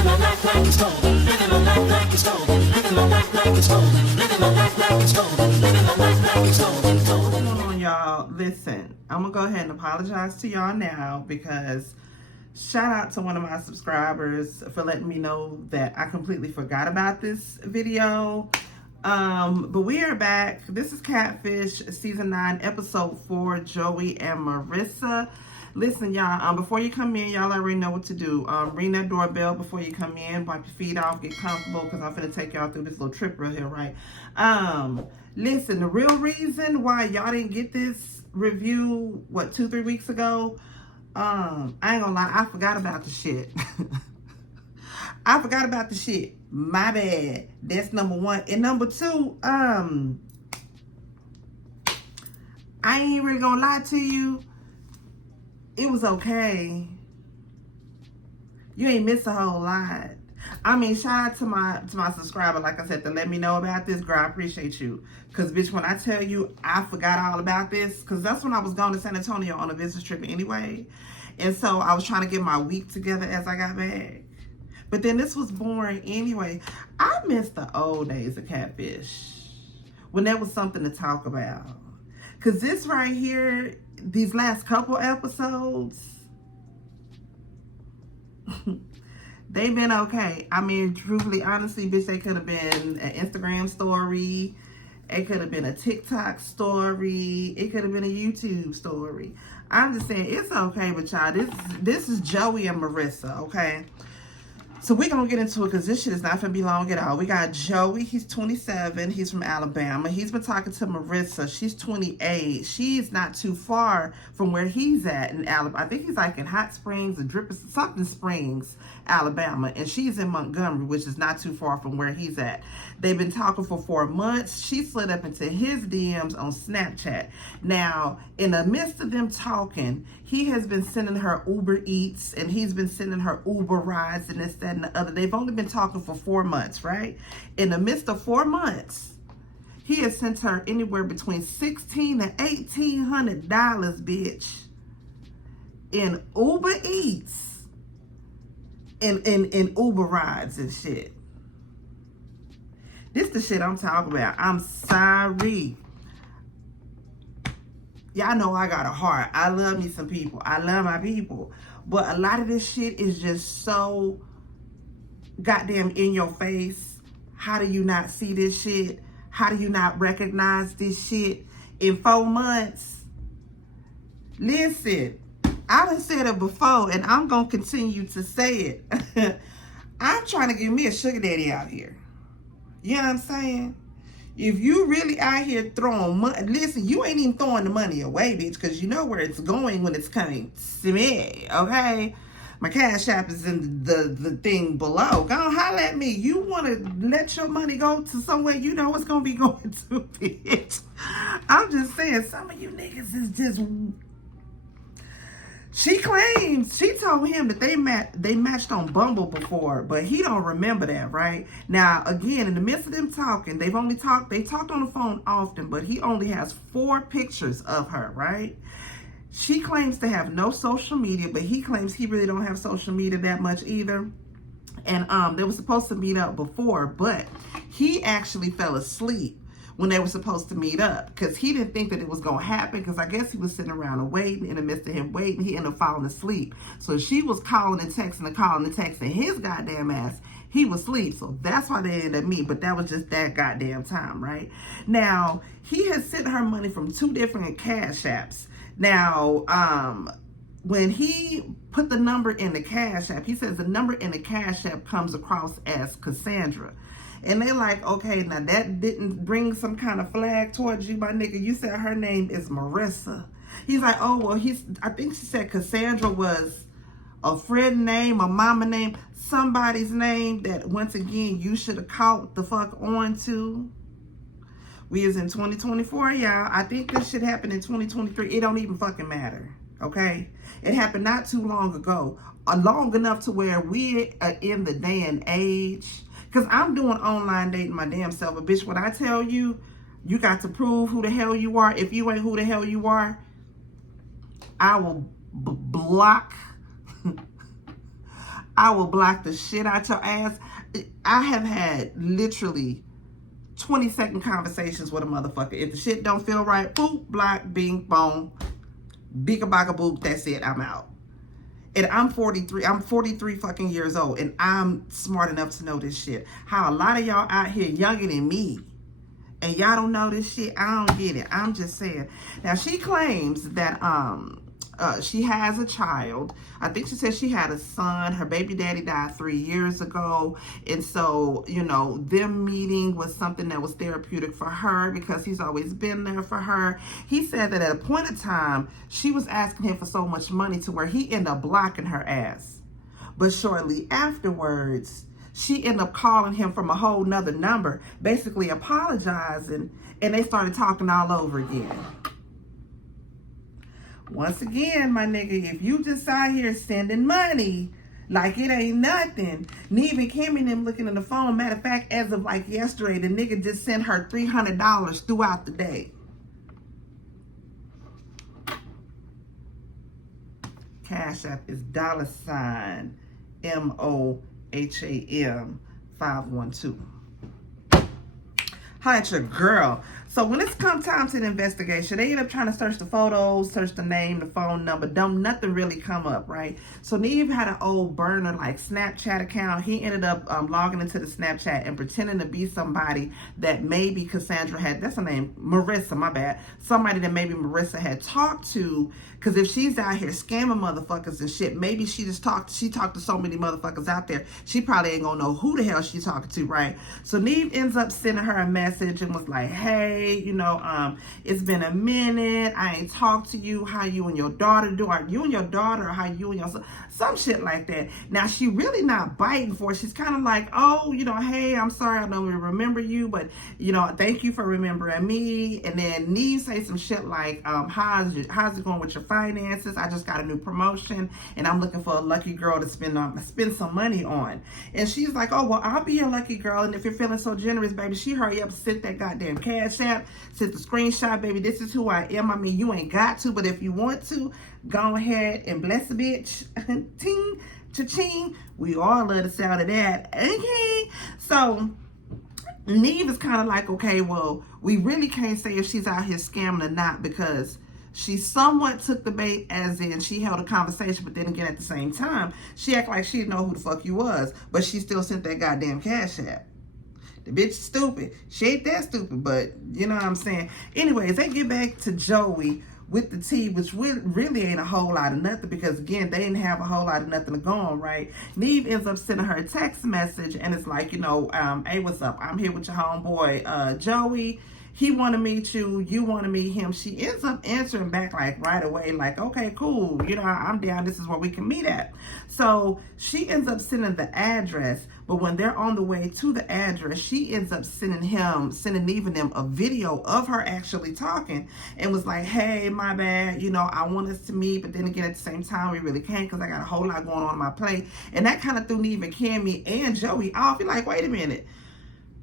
Living my life like it's golden. Living my life like it's golden. Living my life like it's golden. Living my life like it's golden. Living my life like it's golden. What's going on, y'all? Listen, I'm gonna go ahead and apologize to y'all now because shout out to one of my subscribers for letting me know that I completely forgot about this video. But we are back. This is Catfish season 9 episode 4, Joey and Marissa. Listen, y'all, before you come in, y'all already know what to do. Ring that doorbell before you come in, wipe your feet off, get comfortable, because I'm finna take y'all through this little trip real here, right? Listen, the real reason why y'all didn't get this review, 2-3 weeks ago, I ain't gonna lie, I forgot about the shit. I forgot about the shit. My bad. That's number one. And number two, I ain't really gonna lie to you. It was okay. You ain't missed a whole lot. I mean, shout out to my subscriber, like I said, to let me know about this. Girl, I appreciate you. Because, bitch, when I tell you I forgot all about this, because that's when I was going to San Antonio on a business trip anyway. And so I was trying to get my week together as I got back. But then this was boring anyway. I miss the old days of Catfish, when there was something to talk about. Because this right here, these last couple episodes, they've been okay. I mean, truthfully, honestly, bitch, they could have been an Instagram story. It could have been a TikTok story. It could have been a YouTube story. I'm just saying, it's okay, but y'all, this is Joey and Marissa, okay? So we're going to get into it because this shit is not going to be long at all. We got Joey. He's 27. He's from Alabama. He's been talking to Marissa. She's 28. She's not too far from where he's at in Alabama. I think he's like in Hot Springs or something Springs, Alabama. And she's in Montgomery, which is not too far from where he's at. They've been talking for 4 months. She slid up into his DMs on Snapchat. Now, in the midst of them talking, he has been sending her Uber Eats and he's been sending her Uber rides and this, that, and the other. They've only been talking for 4 months, right? In the midst of 4 months, he has sent her anywhere between $1,600 and $1,800, bitch, in Uber Eats and in Uber rides and shit. This the shit I'm talking about. I'm sorry. Y'all know I got a heart. I love me some people. I love my people. But a lot of this shit is just so goddamn in your face. How do you not see this shit? How do you not recognize this shit in 4 months? Listen, I done said it before and I'm going to continue to say it. I'm trying to get me a sugar daddy out here. You know what I'm saying? If you really out here throwing money, listen, you ain't even throwing the money away, bitch, because you know where it's going when it's coming to me, okay? My Cash App is in the thing below. Go on, holler at me. You want to let your money go to somewhere you know it's going to be going to, bitch. I'm just saying, some of you niggas is just... She claims, she told him that they matched on Bumble before, but he don't remember that, right? Now, again, in the midst of them talking, they talked on the phone often, but he only has 4 pictures of her, right? She claims to have no social media, but he claims he really don't have social media that much either. And they were supposed to meet up before, but he actually fell asleep when they were supposed to meet up because he didn't think that it was going to happen because I guess he was sitting around and waiting. In the midst of him waiting, he ended up falling asleep. So she was calling and texting his goddamn ass. He was asleep. So that's why they ended up meeting. But that was just that goddamn time, right? Now, he has sent her money from 2 different Cash Apps. Now, when he put the number in the Cash App, he says the number in the Cash App comes across as Cassandra. And they like, okay, now that didn't bring some kind of flag towards you, my nigga. You said her name is Marissa. He's like, oh, well, I think she said Cassandra was a friend name, a mama name, somebody's name that, once again, you should have caught the fuck on to. We is in 2024, y'all. I think this shit happened in 2023. It don't even fucking matter, okay? It happened not too long ago. Long enough to where we are in the day and age. Because I'm doing online dating my damn self. But bitch, when I tell you, you got to prove who the hell you are. If you ain't who the hell you are, I will block. I will block the shit out your ass. I have had literally 20-second conversations with a motherfucker. If the shit don't feel right, boop, block, bing, boom, bika baka boop, that's it, I'm out. And I'm 43. I'm 43 fucking years old, and I'm smart enough to know this shit. How a lot of y'all out here younger than me, and y'all don't know this shit. I don't get it. I'm just saying. Now she claims that she has a child. I think she said she had a son. Her baby daddy died 3 years ago. And so, you know, them meeting was something that was therapeutic for her because he's always been there for her. He said that at a point in time, she was asking him for so much money to where he ended up blocking her ass. But shortly afterwards, she ended up calling him from a whole nother number, basically apologizing, and they started talking all over again. Once again, my nigga, if you just out here sending money like it ain't nothing, Neve and Kimmy and them looking at the phone. Matter of fact, as of like yesterday, the nigga just sent her $300 throughout the day. Cash App is $MOHAM 512. Hi, it's your girl. So when it's come time to the investigation, they end up trying to search the photos, search the name, the phone number. Nothing really come up, right? So Neve had an old burner like Snapchat account. He ended up logging into the Snapchat and pretending to be somebody that maybe Cassandra had, that's her name, Marissa, my bad. Somebody that maybe Marissa had talked to, because if she's out here scamming motherfuckers and shit, maybe she talked to so many motherfuckers out there, she probably ain't gonna know who the hell she's talking to, right? So Neve ends up sending her a message and was like, hey, you know, it's been a minute. I ain't talked to you. How you and your daughter do? Are you and your daughter, or how you and your son? Some shit like that. Now, she really not biting for it. She's kind of like, oh, you know, hey, I'm sorry I don't remember you, but, you know, thank you for remembering me. And then Neve say some shit like, how's it going with your finances? I just got a new promotion, and I'm looking for a lucky girl to spend some money on. And she's like, oh, well, I'll be your lucky girl. And if you're feeling so generous, baby, she hurry up, sent that goddamn cash app, sent the screenshot, baby, this is who I am. I mean, you ain't got to, but if you want to, go ahead and bless a bitch. Ting, cha-ching. We all love the sound of that. Okay. So Neve is kind of like, okay, well, we really can't say if she's out here scamming or not, because she somewhat took the bait, as in she held a conversation, but then again at the same time, she act like she didn't know who the fuck you was, but she still sent that goddamn cash app. The bitch is stupid. She ain't that stupid, but you know what I'm saying. Anyways, they get back to Joey with the tea, which really ain't a whole lot of nothing, because again, they didn't have a whole lot of nothing to go on, right? Neve ends up sending her a text message, and it's like, you know, hey, what's up? I'm here with your homeboy, Joey. He want to meet you. You want to meet him. She ends up answering back like right away, like, okay, cool. You know, I'm down. This is where we can meet at. So she ends up sending the address. But when they're on the way to the address, she ends up sending Neve and them a video of her actually talking, and was like, hey, my bad. You know, I want us to meet, but then again, at the same time, we really can't because I got a whole lot going on my plate. And that kind of threw Neve and Cammy and Joey off. You're like, wait a minute.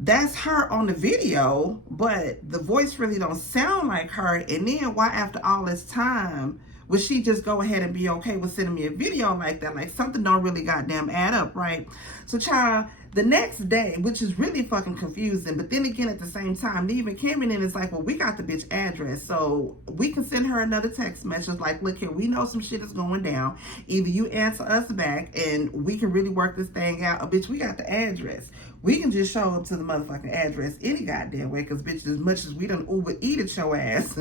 That's her on the video, but the voice really don't sound like her. And then why, after all this time, would she just go ahead and be okay with sending me a video like that? Like, something don't really goddamn add up, right? So, child, the next day, which is really fucking confusing, but then again, at the same time, Neve and Cameron is like, well, we got the bitch address, so we can send her another text message like, look here, we know some shit is going down. Either you answer us back and we can really work this thing out, or bitch, we got the address. We can just show up to the motherfucking address any goddamn way, because, bitch, as much as we done Uber eated your ass,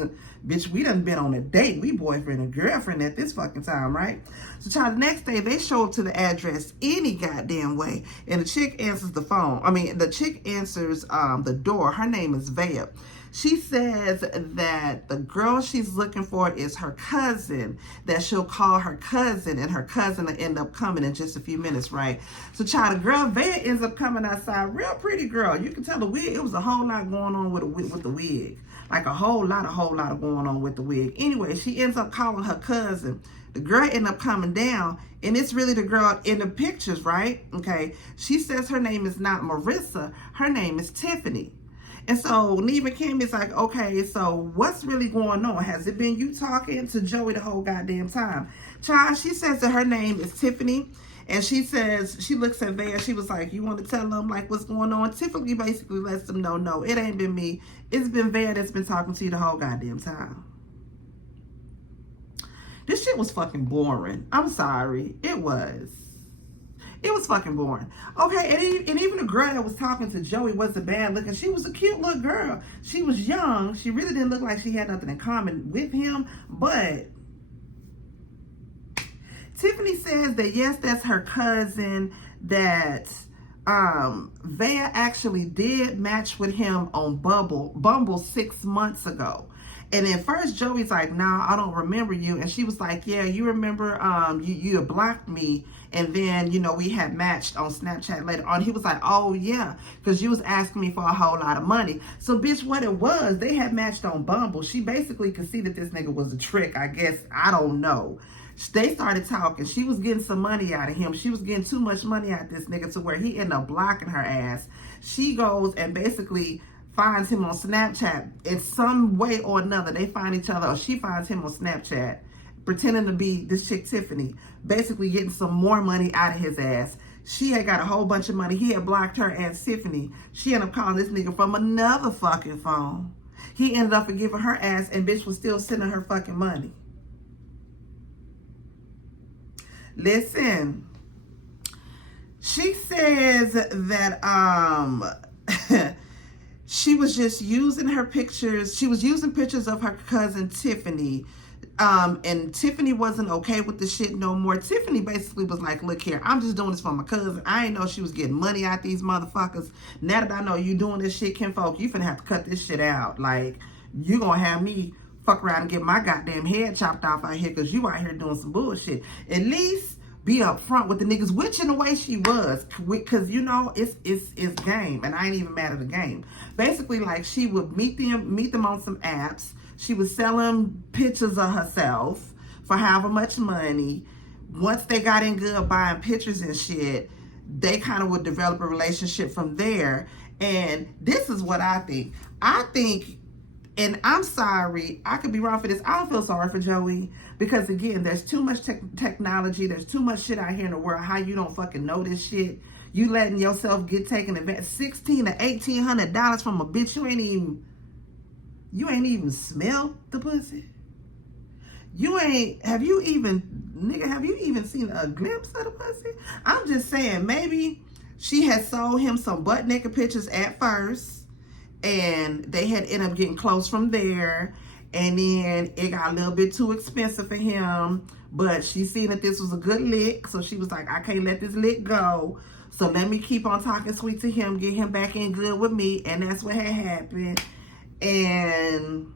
bitch, we done been on a date. We boyfriend and girlfriend at this fucking time, right? So, child, the next day, they show up to the address any goddamn way, and the chick answers the phone. I mean, the chick answers the door. Her name is Vaya. She says that the girl she's looking for is her cousin, that she'll call her cousin, and her cousin will end up coming in just a few minutes, right? So, child, the girl, Vaya, ends up coming outside. Real pretty girl. You can tell the wig, it was a whole lot going on with the wig. Like a whole lot of going on with the wig. Anyway, she ends up calling her cousin. The girl end up coming down, and it's really the girl in the pictures, right? Okay. She says her name is not Marissa. Her name is Tiffany. And so Neve and Kim is like, okay, so what's really going on? Has it been you talking to Joey the whole goddamn time? Child, she says that her name is Tiffany, And she says, she looks at Vea, she was like, you want to tell them like what's going on? Tiffany basically lets them know, no, it ain't been me. It's been Vea that's been talking to you the whole goddamn time. This shit was fucking boring. I'm sorry. It was. It was fucking boring. Okay, and even the girl that was talking to Joey wasn't bad looking. She was a cute little girl. She was young. She really didn't look like she had nothing in common with him. But Tiffany says that yes, that's her cousin, that Vea actually did match with him on Bumble 6 months ago. And then first Joey's like, nah, I don't remember you. And she was like, yeah, you remember you had blocked me. And then, you know, we had matched on Snapchat later on. He was like, oh, yeah, because you was asking me for a whole lot of money. So, bitch, what it was, they had matched on Bumble. She basically could see that this nigga was a trick, I guess. I don't know. They started talking. She was getting some money out of him. She was getting too much money out of this nigga to where he ended up blocking her ass. She goes and basically finds him on Snapchat in some way or another. They find each other, or she finds him on Snapchat, pretending to be this chick Tiffany, basically getting some more money out of his ass. She had got a whole bunch of money. He had blocked her as Tiffany. She ended up calling this nigga from another fucking phone. He ended up forgiving her ass, and bitch was still sending her fucking money. Listen, she says that she was just using her pictures. She was using pictures of her cousin Tiffany. And Tiffany wasn't okay with the shit no more. Tiffany basically was like, look here, I'm just doing this for my cousin. I ain't know she was getting money out these motherfuckers. Now that I know you doing this shit, kinfolk, you finna have to cut this shit out. Like, you gonna have me fuck around and get my goddamn head chopped off out here because you out here doing some bullshit. At least be up front with the niggas, which in a way she was, because you know it's game, and I ain't even mad at the game. Basically, like, she would meet them on some apps. She was selling pictures of herself for however much money. Once they got in good buying pictures and shit, they kind of would develop a relationship from there. And this is what I think. I think, and I'm sorry, I could be wrong for this. I don't feel sorry for Joey because, again, there's too much technology. There's too much shit out here in the world. How you don't fucking know this shit? You letting yourself get taken advantage. $1,600 to $1,800 from a bitch you ain't even smelled the pussy. Have you even seen a glimpse of the pussy? I'm just saying, maybe she had sold him some butt naked pictures at first, and they had ended up getting close from there, and then it got a little bit too expensive for him, but she seen that this was a good lick, so she was like, I can't let this lick go, so let me keep on talking sweet to him, get him back in good with me, and that's what had happened. And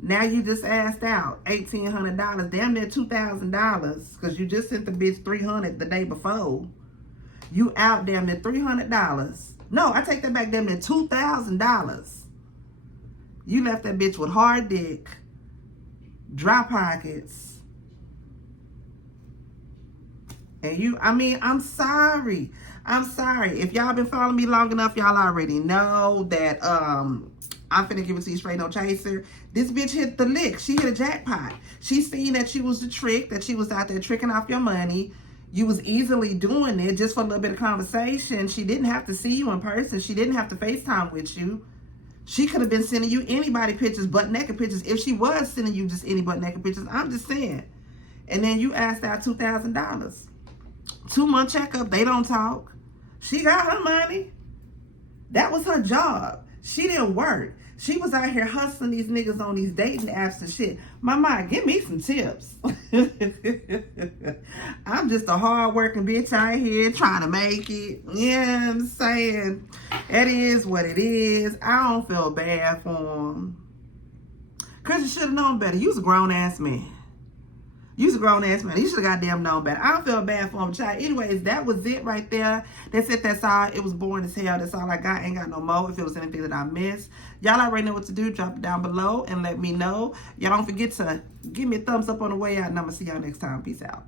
now you just asked out $1,800, damn near $2,000, because you just sent the bitch $300 the day before. You out damn near $300. No, I take that back, damn near $2,000. You left that bitch with hard dick, dry pockets, and I'm sorry. If y'all been following me long enough, y'all already know that I'm finna give it to you straight, no chaser. This bitch hit the lick. She hit a jackpot. She seen that she was the trick, that she was out there tricking off your money. You was easily doing it just for a little bit of conversation. She didn't have to see you in person. She didn't have to FaceTime with you. She could have been sending you anybody pictures, butt naked pictures. If she was sending you just any butt naked pictures, I'm just saying. And then you asked out $2,000. 2-month checkup, they don't talk. She got her money. That was her job. She didn't work. She was out here hustling these niggas on these dating apps and shit. Mama, give me some tips. I'm just a hard-working bitch out here trying to make it. Yeah, I'm saying. It is what it is. I don't feel bad for him. Because you should have known better. You was a grown-ass man. You should have goddamn known better. I don't feel bad for him, child. Anyways, that was it right there. That's it. That's all. It was boring as hell. That's all I got. Ain't got no more. If it was anything that I missed, y'all already know what to do. Drop it down below and let me know. Y'all don't forget to give me a thumbs up on the way out, and I'm going to see y'all next time. Peace out.